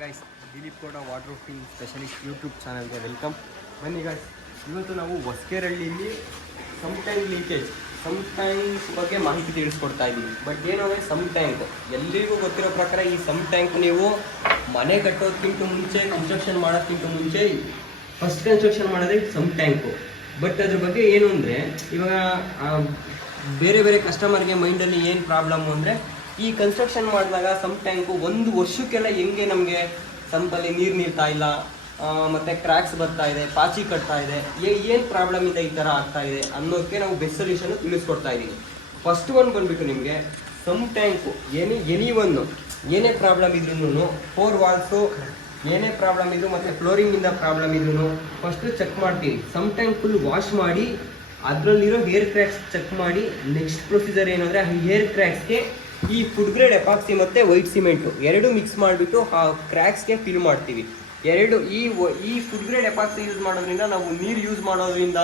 Guys Dilip Kota water proofing specialist YouTube ಚಾನಲ್ಗೆ welcome. ಬನ್ನಿ guys, ಇವತ್ತು ನಾವು ಹೊಸಕೆರಳ್ಳಿಯಲ್ಲಿ sump tank leakage, sump tank ಬಗ್ಗೆ ಮಾಹಿತಿ ತಿಳಿಸ್ಕೊಡ್ತಾ ಇದ್ದೀವಿ. ಬಟ್ ಏನು ಅಂದರೆ ಸಮ್ ಟ್ಯಾಂಕ್ ಎಲ್ಲಿಗೂ ಗೊತ್ತಿರೋ ಪ್ರಕಾರ ಈ ಸಮ್ ಟ್ಯಾಂಕ್ ನೀವು ಮನೆ ಕಟ್ಟೋದಕ್ಕಿಂತ ಮುಂಚೆ, ಕನ್ಸ್ಟ್ರಕ್ಷನ್ ಮಾಡೋದಕ್ಕಿಂತ ಮುಂಚೆ ಫಸ್ಟ್ ಕನ್ಸ್ಟ್ರಕ್ಷನ್ ಮಾಡೋದೇ ಸಮ್ ಟ್ಯಾಂಕು. ಬಟ್ ಅದ್ರ ಬಗ್ಗೆ ಏನು ಅಂದರೆ ಇವಾಗ ಬೇರೆ ಬೇರೆ ಕಸ್ಟಮರ್ಗೆ ಮೈಂಡಲ್ಲಿ ಏನು ಪ್ರಾಬ್ಲಮ್ಮು ಅಂದರೆ ಈ ಕನ್ಸ್ಟ್ರಕ್ಷನ್ ಮಾಡಿದಾಗ ಸಮ್ ಟ್ಯಾಂಕು 1 ವರ್ಷಕ್ಕೆಲ್ಲ ಹೆಂಗೆ ನಮಗೆ ಸಂಪಲ್ಲಿ ನೀರು ನಿಲ್ತಾ ಇಲ್ಲ, ಮತ್ತು ಕ್ರ್ಯಾಕ್ಸ್ ಬರ್ತಾ ಇದೆ, ಪಾಚಿ ಕಟ್ತಾ ಇದೆ, ಏನು ಪ್ರಾಬ್ಲಮ್ ಇದೆ ಈ ಥರ ಆಗ್ತಾ ಇದೆ ಅನ್ನೋದಕ್ಕೆ ನಾವು ಬೆಸ್ಟ್ ಸೊಲ್ಯೂಷನ್ ತಿಳಿಸ್ಕೊಡ್ತಾ ಇದ್ದೀವಿ. ಫಸ್ಟ್ ಒನ್ ಬಂದುಬಿಟ್ಟು ನಿಮಗೆ ಸಮ್ ಟ್ಯಾಂಕು ಏನೇ ಪ್ರಾಬ್ಲಮ್ ಇದ್ರೂ 4 ವಾಲ್ಸು ಏನೇ ಪ್ರಾಬ್ಲಮ್ ಇದ್ರು ಮತ್ತು ಫ್ಲೋರಿಂಗಿಂದ ಪ್ರಾಬ್ಲಮ್ ಇದ್ರೂ ಫಸ್ಟು ಚೆಕ್ ಮಾಡ್ತೀವಿ. ಸಮ್ ಟ್ಯಾಂಕ್ ಫುಲ್ ವಾಶ್ ಮಾಡಿ ಅದರಲ್ಲಿರೋ ಹೇರ್ ಕ್ರ್ಯಾಕ್ಸ್ ಚೆಕ್ ಮಾಡಿ ನೆಕ್ಸ್ಟ್ ಪ್ರೊಸೀಜರ್ ಏನಂದರೆ ಆ ಹೇರ್ ಕ್ರ್ಯಾಕ್ಸ್ಗೆ ಈ ಫುಡ್ ಗ್ರೇಡ್ ಎಪಾಕ್ಸಿ ಮತ್ತು ವೈಟ್ ಸಿಮೆಂಟು ಎರಡು ಮಿಕ್ಸ್ ಮಾಡಿಬಿಟ್ಟು ಆ ಕ್ರ್ಯಾಕ್ಸ್ಗೆ ಫಿಲ್ ಮಾಡ್ತೀವಿ. ಈ ಫುಡ್ ಗ್ರೇಡ್ ಎಪಾಕ್ಸಿ ಯೂಸ್ ಮಾಡೋದ್ರಿಂದ ನಾವು ನೀರು ಯೂಸ್ ಮಾಡೋದ್ರಿಂದ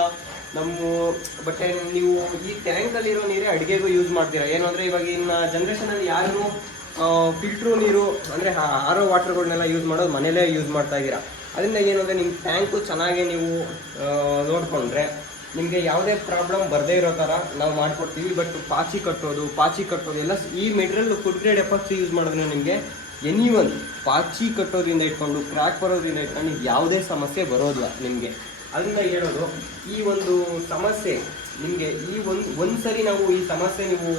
ಬಟ್ಟೆ ನೀವು ಈ ಟ್ಯಾಂಕಲ್ಲಿರೋ ನೀರೇ ಅಡುಗೆಗೂ ಯೂಸ್ ಮಾಡ್ತೀರಾ. ಏನು ಅಂದರೆ ಇವಾಗಿನ ಜನ್ರೇಷನಲ್ಲಿ ಯಾರು ಫಿಲ್ಟ್ರು ನೀರು ಅಂದರೆ ಆರ್ ಒ ವಾಟರ್ಗಳನ್ನೆಲ್ಲ ಯೂಸ್ ಮಾಡೋದು ಮನೇಲೇ ಯೂಸ್ ಮಾಡ್ತಾ ಇದ್ದೀರಾ. ಅದರಿಂದ ಏನು ಅಂದರೆ ನಿಮ್ಮ ಟ್ಯಾಂಕು ಚೆನ್ನಾಗಿ ನೀವು ನೋಡಿಕೊಂಡ್ರೆ ನಿಮಗೆ ಯಾವುದೇ ಪ್ರಾಬ್ಲಮ್ ಬರದೇ ಇರೋ ಥರ ನಾವು ಮಾಡಿಕೊಡ್ತೀವಿ. ಬಟ್ ಪಾಚಿ ಕಟ್ಟೋದು ಎಲ್ಲ ಈ material food grade epoxy use ಮಾಡೋದ್ರಿಂದ ನಿಮಗೆ ಪಾಚಿ ಕಟ್ಟೋದ್ರಿಂದ ಇಟ್ಕೊಂಡು ಕ್ರ್ಯಾಕ್ ಬರೋದ್ರಿಂದ ಇಟ್ಕೊಂಡು ಯಾವುದೇ ಸಮಸ್ಯೆ ಬರೋದಿಲ್ಲ ನಿಮಗೆ. ಅದರಿಂದ ಹೇಳೋದು ಈ ಒಂದು ಸಮಸ್ಯೆ ನಿಮಗೆ ಒಂದು ಸರಿ ನಾವು ಈ ಸಮಸ್ಯೆ ನೀವು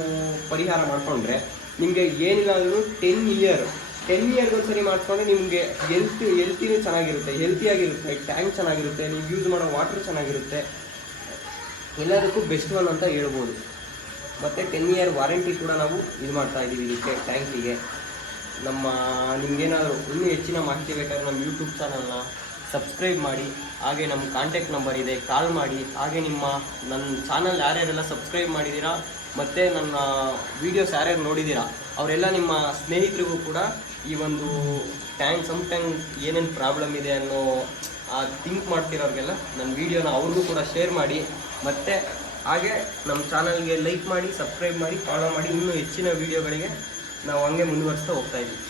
ಪರಿಹಾರ ಮಾಡಿಕೊಂಡ್ರೆ ನಿಮಗೆ ಏನಿಲ್ಲ ಅಂದರೂ 10 ಇಯರ್ಗೆ ಸರಿ ಮಾಡಿಕೊಂಡ್ರೆ ನಿಮಗೆ ಹೆಲ್ತಿನೂ ಚೆನ್ನಾಗಿರುತ್ತೆ, ಹೆಲ್ತಿಯಾಗಿರುತ್ತೆ, ಟ್ಯಾಂಕ್ ಚೆನ್ನಾಗಿರುತ್ತೆ, ನೀವು ಯೂಸ್ ಮಾಡೋ ವಾಟ್ರ್ ಚೆನ್ನಾಗಿರುತ್ತೆ, ಎಲ್ಲದಕ್ಕೂ ಬೆಸ್ಟ್ ಒನ್ ಅಂತ ಹೇಳ್ಬೋದು. ಮತ್ತು 10 ಇಯರ್ ವಾರಂಟಿ ಕೂಡ ನಾವು ಇದು ಮಾಡ್ತಾ ಇದ್ದೀವಿ ಇದಕ್ಕೆ ಟ್ಯಾಂಕಿಗೆ. ನಿಮಗೇನಾದರೂ ಇನ್ನೂ ಹೆಚ್ಚಿನ ಮಾಹಿತಿ ಬೇಕಾದರೆ ನಮ್ಮ ಯೂಟ್ಯೂಬ್ ಚಾನಲ್ನ ಸಬ್ಸ್ಕ್ರೈಬ್ ಮಾಡಿ, ಹಾಗೆ ನಮ್ಮ ಕಾಂಟ್ಯಾಕ್ಟ್ ನಂಬರ್ ಇದೆ, ಕಾಲ್ ಮಾಡಿ. ಹಾಗೆ ನನ್ನ ಚಾನಲ್ ಯಾರ್ಯಾರೆಲ್ಲ ಸಬ್ಸ್ಕ್ರೈಬ್ ಮಾಡಿದ್ದೀರಾ ಮತ್ತು ನನ್ನ ವೀಡಿಯೋಸ್ ಯಾರ್ಯಾರು ನೋಡಿದ್ದೀರಾ ಅವರೆಲ್ಲ ನಿಮ್ಮ ಸ್ನೇಹಿತರಿಗೂ ಕೂಡ ಈ ಒಂದು ಸಮ್ ಟ್ಯಾಂಕ್ ಏನೇನು ಪ್ರಾಬ್ಲಮ್ ಇದೆ ಅನ್ನೋ ಥಿಂಕ್ ಮಾಡ್ತಿರೋರಿಗೆಲ್ಲ ನನ್ನ ವೀಡಿಯೋನ ಅವ್ರಿಗೂ ಕೂಡ ಶೇರ್ ಮಾಡಿ. ಮತ್ತು ಹಾಗೆ ನಮ್ಮ ಚಾನಲ್ಗೆ ಲೈಕ್ ಮಾಡಿ, ಸಬ್ಸ್ಕ್ರೈಬ್ ಮಾಡಿ, ಫಾಲೋ ಮಾಡಿ. ಇನ್ನೂ ಹೆಚ್ಚಿನ ವೀಡಿಯೋಗಳಿಗೆ ನಾವು ಹಂಗೆ ಮುಂದುವರಿಸ್ತಾ ಹೋಗ್ತಾಯಿದ್ದೀವಿ.